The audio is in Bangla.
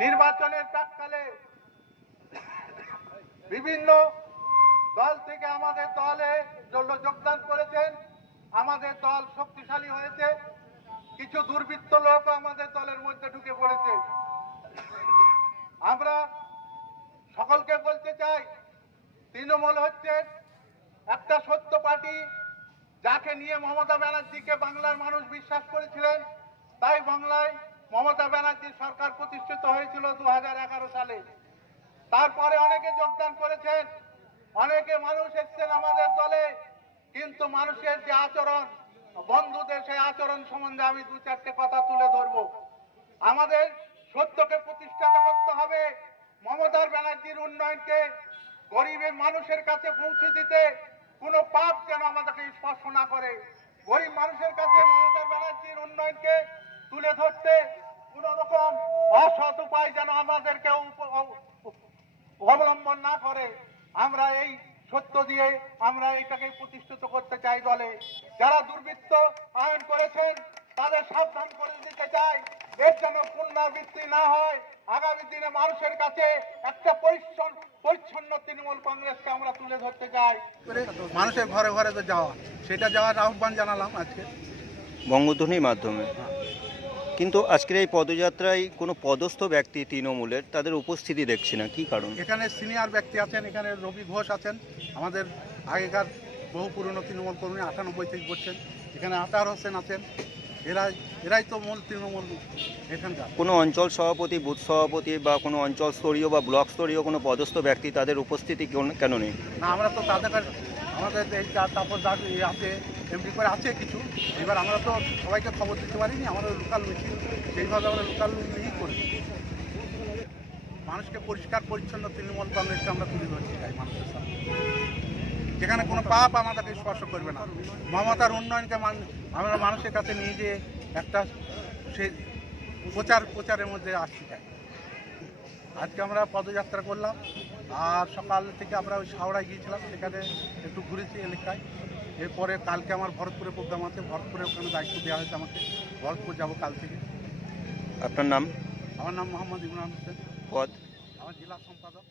নির্বাচনের প্রাককালে বিভিন্ন দল থেকে আমাদের দলে যোগদান করেছেন। আমাদের দল শক্তিশালী হয়েছে। কিছু দুর্বৃত্ত লোক আমাদের দলের মধ্যে ঢুকে পড়েছে। আমরা সকলকে বলতে চাই, তৃণমূল হচ্ছে একটা সত্য পার্টি, যাকে নিয়ে মমতা ব্যানার্জিকে বাংলার মানুষ বিশ্বাস করেছিলেন। তাই বাংলায় মমতা ব্যানার্জির সরকার প্রতিষ্ঠিত হয়েছিল দু হাজার এগারো সালে। তারপরে অনেকে যোগদান করেছেন, অনেকে মানুষ এসছেন আমাদের দলে। কিন্তু মানুষের যে আচরণ, বন্ধুদের সেই আচরণ সম্বন্ধে আমি দু চারটে কথা তুলে ধরবো। আমাদের সত্যকে প্রতিষ্ঠাত করতে হবে, মমতার ব্যানার্জির উন্নয়নকে গরিবের মানুষের কাছে পৌঁছে দিতে কোনো পাপ যেন আমাদেরকে স্পর্শ না করে। গরিব মানুষের কাছে মমতার ব্যানার্জির উন্নয়নকে তুলে ধরতে কোন রকম অসৎ উপায় যেন আমাদেরকে অবলম্বন না করে। আমরা এই সত্য দিয়ে আমরা এটাকে প্রতিষ্ঠিত করতে চাই দলে। যারা দুর্বৃত্ত আইন করেছেন তাদের সাবধান করে দিতে চাই। এর যেন পুনরাবৃত্তি না হয় আগামী দিনে মানুষের কাছে একটা পরিচ্ছন্ন পরিচ্ছন্ন তৃণমূল কংগ্রেসকে আমরা তুলে ধরতে চাই। মানুষের ঘরে ঘরে তো যাওয়া। সেটা যাওয়ার আহ্বান জানালাম আজকে। বঙ্গধ্বনির মাধ্যমে। কিন্তু আজকের এই পদযাত্রায় কোনো পদস্থ ব্যক্তি তৃণমূলের, তাদের উপস্থিতি দেখছি না, কি কারণ? এখানে সিনিয়র ব্যক্তি আছেন, এখানে রবি ঘোষ আছেন, আমাদের আগেকার বহু পুরনো তৃণমূল কর্মী আটানব্বই থেকে করছেন এখানে আতার হোসেন আছেন এরাই এরাই তো মূল তৃণমূল এখানকার। কোনো অঞ্চল সভাপতি বুথ সভাপতি বা কোনো অঞ্চল স্তরীয় বা ব্লক স্তরীয় কোনো পদস্থ ব্যক্তি তাদের উপস্থিতি কেন- কেন নেই? না আমরা তো তাদের আমাদের এই তারপর আছে এমপি করে আছে কিছু। এবার আমরা তো সবাইকে খবর দিতে পারিনি আমাদের লোকাল মিছিল সেইভাবে আমরা লোকাল নিয়েই করি। মানুষকে পরিষ্কার পরিচ্ছন্ন তৃণমূল কংগ্রেসকে আমরা তুলে ধরতে চাই মানুষের সামনে। যেখানে কোনো পাপ আমাদেরকে স্পর্শ করবে না। মমতার উন্নয়নকে আমরা মানুষের কাছে নিয়ে যেয়ে একটা সে প্রচার প্রচারের মধ্যে আসতে চাই আজকে আমরা পদযাত্রা করলাম আর সকাল থেকে আমরা ওই হাওড়ায় গিয়েছিলাম সেখানে একটু ঘুরেছি এলাকায়। এরপরে কালকে আমার ভরতপুরে প্রোগ্রাম আছে ভরতপুরে ওখানে দায়িত্ব দেওয়া হয়েছে আমাকে। ভরতপুর যাব কাল থেকে। আপনার নাম? আমার নাম মোহাম্মদ ইমরান হোসেন। পদ? আমার জেলা সম্পাদক।